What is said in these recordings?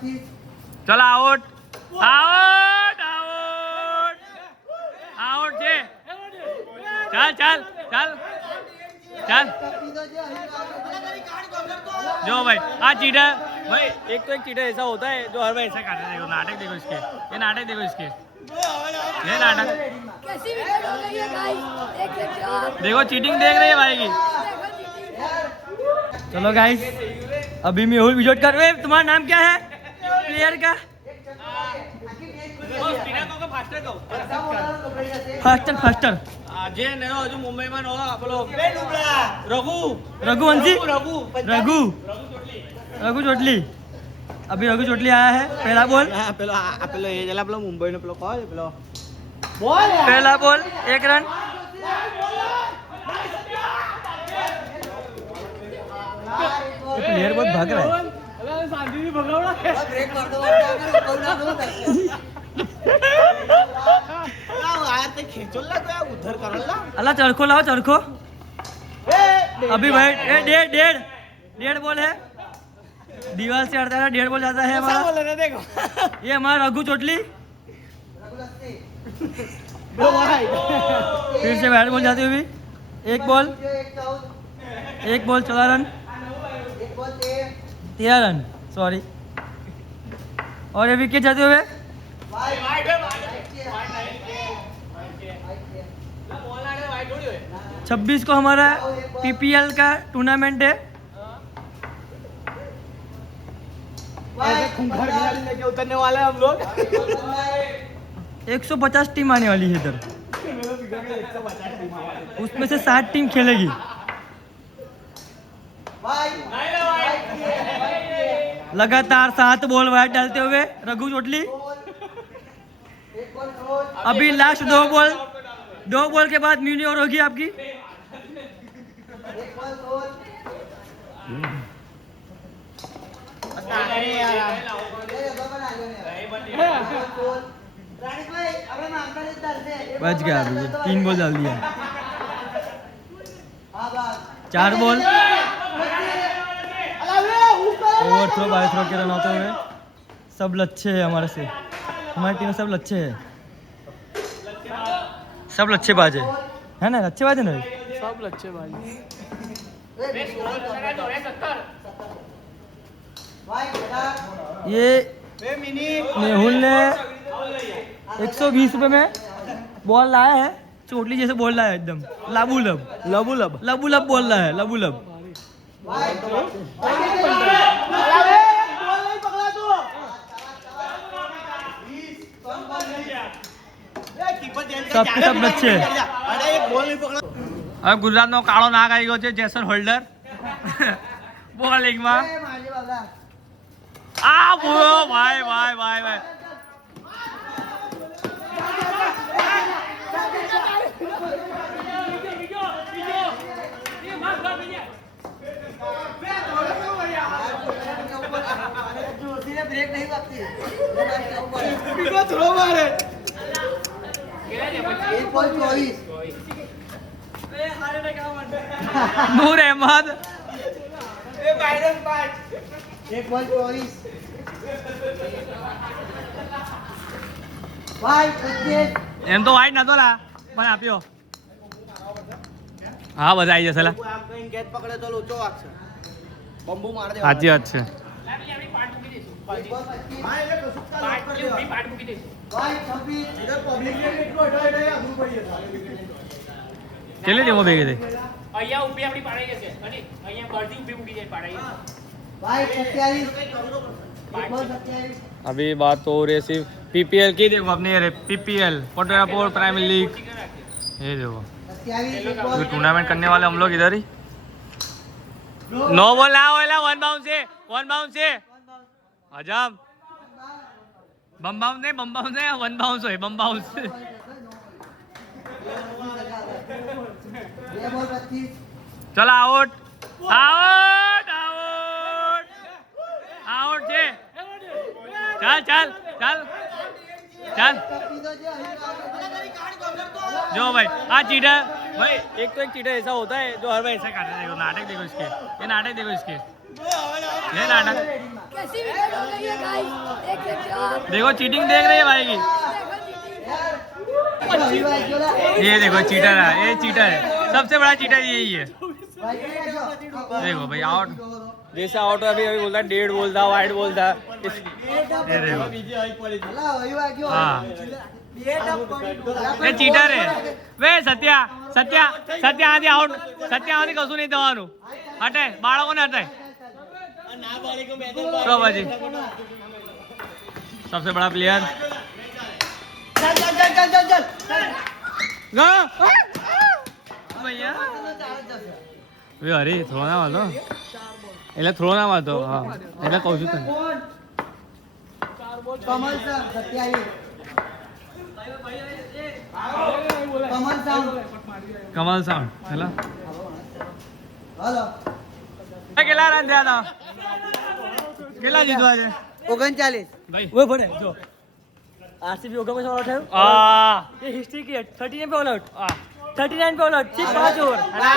चलो out out out out છે चल चल चल चल जो भाई आज चीटर भाई एक तो एक चीटर ऐसा होता है जो हर बार ऐसा करता है। देखो नाटक देखो इसके, ये नाटक देखो इसके, ये नाटक कैसी विकेट हो गई है गाइस। देखो चीटिंग देख रही है भाई की। चलो गाइस अभी मेहुल विजोट कर रहे। तुम्हारा नाम क्या है प्लेयर का? फास्टर फास्टर આજે નયો હજુ મુંબઈમાં નવો પેલો રઘુ રઘુવંશી રઘુ ચોટલી अभी रघु चोटली आया है। पहला बॉल પેલો એ જલા પેલો મુંબઈનો પેલો કોણ પેલો पहला बॉल 1 रन। प्लेयर बहुत भाग रहा है। अल्लाह चरखो लाओ चरखो। अभी भाई डेढ़ बॉल है। दीवार से हटता है 1.5 बॉल जाता है हमारा। ये हमारा रघु चोटली फिर से बैट बॉल जाती हुई 1 बॉल 14 रन 13 रन सॉरी। और ये विकेट जाते हुए 26 को हमारा पीपीएल का टूर्नामेंट है। लेके उतरने वाले हम लोग 150 टीम आने वाली है इधर। उसमें से 60 टीम खेलेगी। लगातार 7 बॉल वाइड डालते हुए रघु चोटली। अभी लास्ट 2 बॉल के बाद म्यूनी और होगी आपकी। बच गया अभी 3 बॉल डाल दिया। 4 ball over throw by throw के रन होते हुए सब लच्छे है हमारे से। हमारी टीम में सब लच्छे है, सब लच्छे बाज है ना? अच्छे बाज है ना? सब लच्छे बाजी। ये मेहुल ने 120 रुपए में बॉल लाया है। चोटली जैसे बॉल लाया है एकदम लबूलब बॉल लाया है लबूलब। सब के सब बच्चे। હવે ગુજરાતનો કાળો નાગ આવી ગયો છે જેસન હોલ્ડર બોલિંગમાં। આ ભાઈ ભાઈ ભાઈ ભાઈ ब्रेक नहीं लगती थ्रो मारे 1.24 नूर अहमद 1.24 वाइड विकेट। એમ તો વાઈડ નતો લા પણ આપ્યો। હા બધા આવી જશે લા કેચ પકડે તો લોચો વાગશે બંબુ માર દે સાચી વાત છે। કેટલી ટીમો ભેગી થઈ? અહીંયા ઊભી આપણી પાડાઈ જશે અને અહીંયા બળથી ઊભી મૂકી જાય પાડાઈ। वाइड 27 अभी बात तो हो रही है सिर्फ पीपीएल की। देखो अपने ये पीपीएल पोटेरापोल प्राइमरी लीग। ये देखो तो टूर्नामेंट करने वाले हम लोग इधर ही। 9 बॉल ना होएला 1 बाउंस से हजम बम बाउंस नहीं 1 बाउंस होए बम बाउंस। चलो आउट आउट आउट आउट छे चल चल चल चल जो भाई आज चीटर भाई एक तो एक चीटर ऐसा होता है जो हर बार ऐसा करता है। देखो नाटक देखो इसके, ये नाटक देखो इसके, ये नाटक कैसी विकेट हो गई है गाइस देख सकते हो आप देखो चीटिंग देख रही है भाई की देखो जीती वही भाई जो ना ये देखो चीटर है, ये चीटर है, सबसे बड़ा चीटर यही है। भाई देखो भाई आउट, जैसा आउट अभी अभी बोलता डेढ़ बोलता वाइड बोलता ये देखो अल्लाह वही भाई क्यों हाँ ये चीटर है वे સત્યા સત્યા સત્યા આથી આઉટ સત્યા આથી કશું નહીં થવાનું હટે બાળકોને હટે તો પછી सबसे बड़ा प्लेयर चल चल चल चल चल चल भैया वे अरे थ्रो ना मारतो એટલે થ્રો ના મારતો હા એટલે કહું છું તને कमल सर सत्यावी Kamal sound Kamal sound hello hello કેટલા રન થયા હતા કેટલા જીતવા છે 39 ભાઈ वो बड़े जो आरसीबी ओवर में ऑल आउट है આ ये हिस्ट्री की है 39 पे ऑल आउट 39 पे ऑल आउट सिर्फ 5 ओवर આ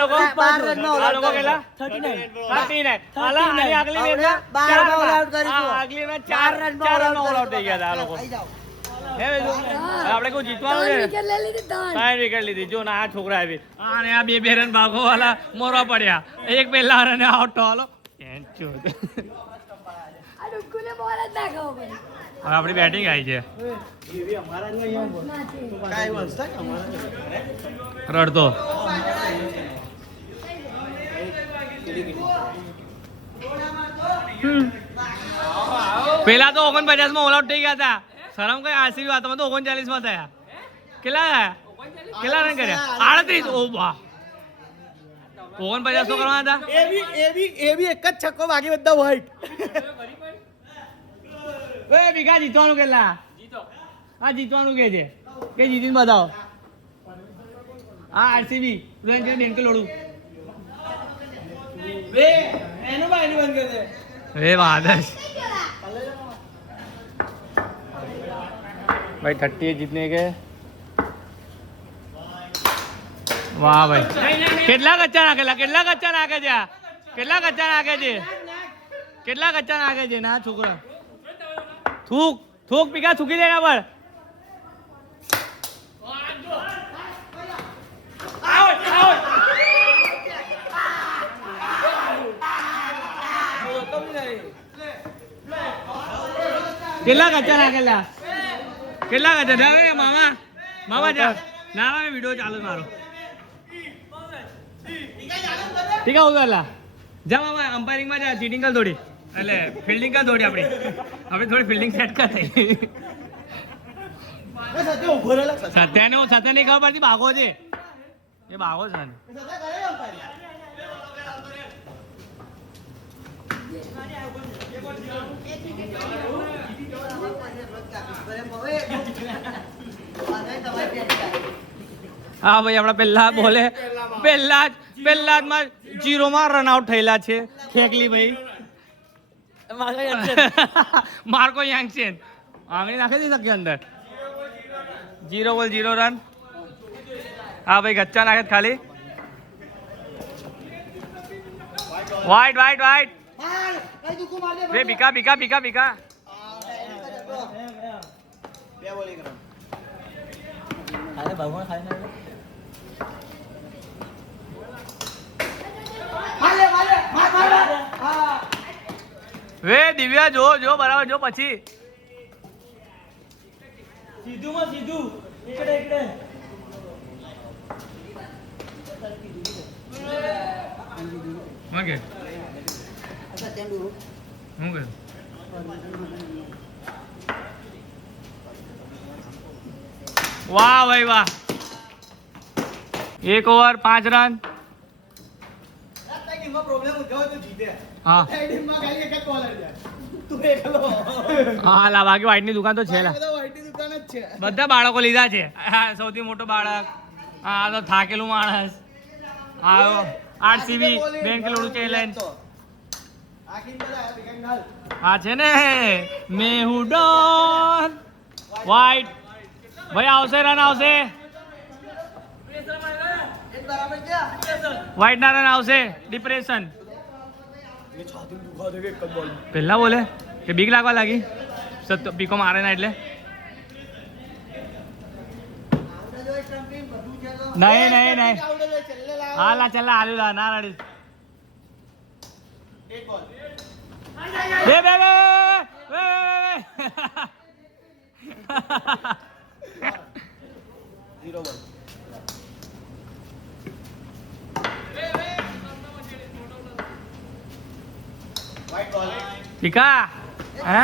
લોકો बार આ લોકો કેટલા 39 39 આલા આની આગલી મેચ માં 12 રન all out કરીશું. આગલી મેચ 4 રન ઓલ આઉટ થઈ ગયા હતા આ લોકો आई जाओ હે વેજુ આપણે કોઈ જીતવાનું છે विकेट ले ली थी दान 3 વિકેટ લીધી જો ના આ છોકરા આવી અને આ બે રન ભાગો વાલા મોરવા પડ્યા એક પહેલા રને આઉટ તો હાલો કેન્ચો આ ડુક્કુને બોલ જ ના ખાવો પડે હવે આપણી બેટિંગ આવી છે રડતો પેલા તો 49 માં ઓલ આઉટ થઈ ગયા હતા શરમ કઈ આરસીબી વાતમાં તો 39 માં થયા કેટલા રન કર્યા 38 ઓ બા 49 તો કરવાના હતા એ બી એક જ છક્કો બાકી બધા વ્હાઈટ એ બીઘા જીતવાનું કેટલા હા જીતવાનું કે છે કે જીતીને બતાવો હા આરસીબી બેન કે લોડું એ वादर्स भाई 30 जीतने के वाह भाई કેટલા કચ્ચા નાખેલા કેટલા કચ્ચા નાખે છે કેટલા કચ્ચા નાખે છે કેટલા કચ્ચા નાખે છે ના છોકરા થૂક થૂક પીકા થૂકી દેના પર આઉટ આઉટ કેટલા કચ્ચા નાખેલા કેટલા કચ્ચા જા રે મામા મામા જા ના ના વિડિયો ચાલુ મારો ઠીક છે ઉધરલા જા મામા અમ્પાયરિંગ માં જા ચીટિંગ કર થોડી એટલે ફિલ્ડિંગ કર થોડી આપણી આપણે થોડી ફિલ્ડિંગ સેટ કર થઈ સત્યાને નહીં ખબર પડતી ભાગો છે એ ભાગો છે ને હા ભાઈ આપણા પહેલા બોલે પહેલા જ માં 0 માં રન આઉટ થયેલા છે ખેકલી ભાઈ માર્કો યંગચેન આંગળી નાખી દઈ શકે અંદર 0 બોલ 0 રન હા ભાઈ ગચ્ચા નાખે ખાલી વાઇટ વાઇટ વાઇટ कई दुखू मार दे रे बिका बिका बिका बिका બે બોલિંગ કરો अरे भगवान खाने मार ले मार हां वे दिव्या जो जो बराबर जो પછી सीधू में सीधू इकडे इकडे ઓકે अच्छा तेंदू હું કે વાહ ભાઈ વાહ એક ઓવર 5 રન ટીમમાં પ્રોબ્લેમ ઉદ્ભવે તો જીતે હા ટીમમાં ખાલી એક જ બોલર છે તું એકલો હા લા બાકી વાઈટ ની દુકાન તો છે લા બધા વ્હાઈટની દુકાન જ છે બધા બાળકો લીધા છે હા સૌથી મોટો બાળક હા તો થાકેલું માણસ હા આરસીબી બેંક લોડું ચેલેન્જ આખી બધા વિકેટ હા છે ને મે હું ડોન વાઈટ ભાઈ આવશે રન આવશે एक बराबर क्या વાઈટ ના રન આવશે ડિપ્રેશન પહેલા બોલે કે બીક લાગવા લાગી પીકો મારે ના એટલે નહીં નહીં નહીં હાલા ચલ્લા હાલ્યું લા ના રડી બે બે બે પીકા હે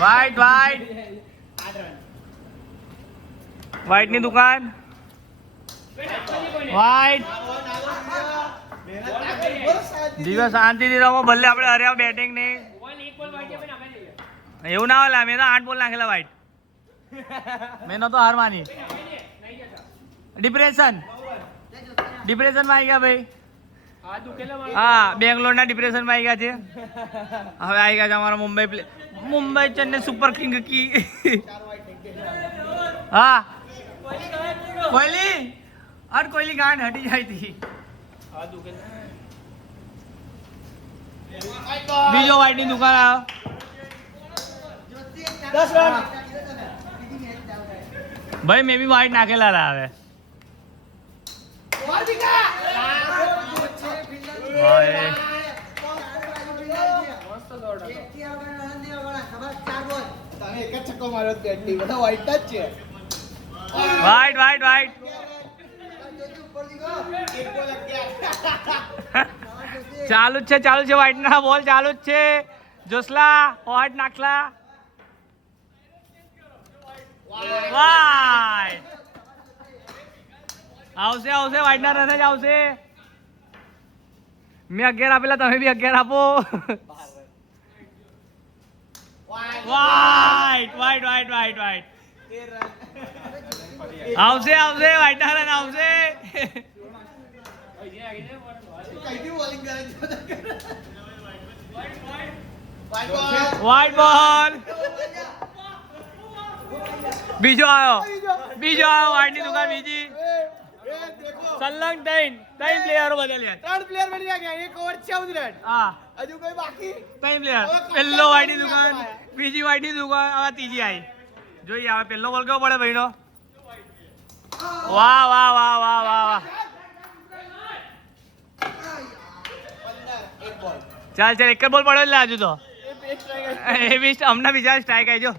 વાઈટ વાઈટ વાઈટ ની દુકાન વાઈટ દિવસ શાંતિથી રમો ભલે આપણે હર્યા બેટિંગ ની એવું ના હોય મેં તો 8 બોલ નાખેલા વાઈટ મેં તો હાર માની ડિપ્રેશન માં આવી ગયા ભાઈ હા બેંગ્લોરના ડિપ્રેશનમાં આવી ગયા છે હવે આવી ગયા છે અમારા મુંબઈ ચેન્નઈ સુપર કિંગ કી હા કોહલી અરે કોહલી ગાંઠ હટી જાય હતી બીજો વાઈટ ની દુકાન આવ્યો 10 રન ભાઈ મેં બી વાઈટ નાખેલા હવે વાઈટ વાઈટ વાઈટ ચાલુ જ છે વાઈટ ના બોલ ચાલુ જ છે જોસલા વાઈટ નાખલા વાઈટ આવશે આવશે વાઈટ ના રન જ આવશે મેં 11 આપેલા તમે બી 11 આપો white white white white white આવશે આવશે વાઈટ ના રન આવશે વાઈટ બોલ બીજો આવ્યો વાઈટ ની દુકાન બીજી સલંગ ત્રણ પ્લેયરો બદલ્યા 3 પ્લેયર બની ગયા 1 ઓવર 14 રન હા હજુ કોઈ બાકી 3 પ્લેયર પહેલો વાઈટ ની દુકાન બીજી વાઈટ ની દુકાન હવે ત્રીજી આવી જોઈએ હવે પહેલો બોલ કેવો પડે ભાઈનો વાહ વાહ વાહ વાહ વાહ વાહ ચાલ ચાલ એક જ બોલ પડ્યો એટલે હજુ તો એ બી હમણાં બીજા સ્ટ્રાઈક આવી જો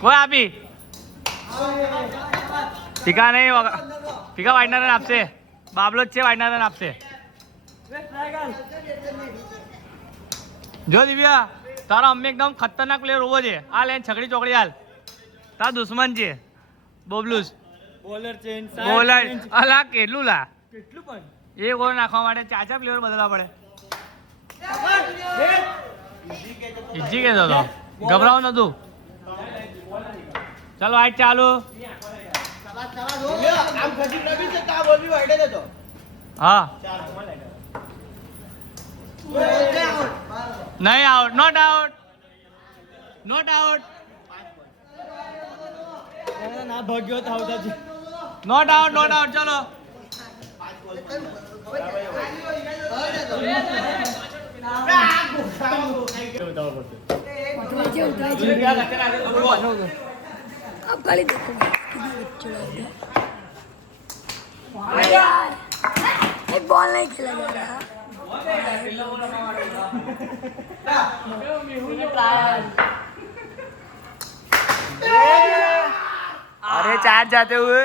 કોઈ આપી પીકા નહીં પીકા વાઈટ ના રન આપશે બાબલો જ છે વાઈટ ના રન આપશે જો દિવ્યા તારો અમ્મે એકદમ ખતરનાક પ્લેયર ઉભો છે આ લેન છકડી ચોકડી હાલ તારા દુશ્મન છે બોબલુસ બોલર અલા કેટલું લા એક ઓવર નાખવા માટે 4 પ્લેયર બદલવા પડે ઈજી કે તો ગભરાવ નતું ચાલો વાઈટ ચાલુ આમ ખસી નબી છે તા બોલ બી વાઈડે દેતો હા નહીં આઉટ નોટ આઉટ ના ભાગ્યો તો આવતા છે નોટ આઉટ ચલો अब गाली देखो यार एक बॉल नहीं खेला जा रहा अरे 4 जाते हुए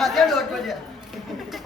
खबर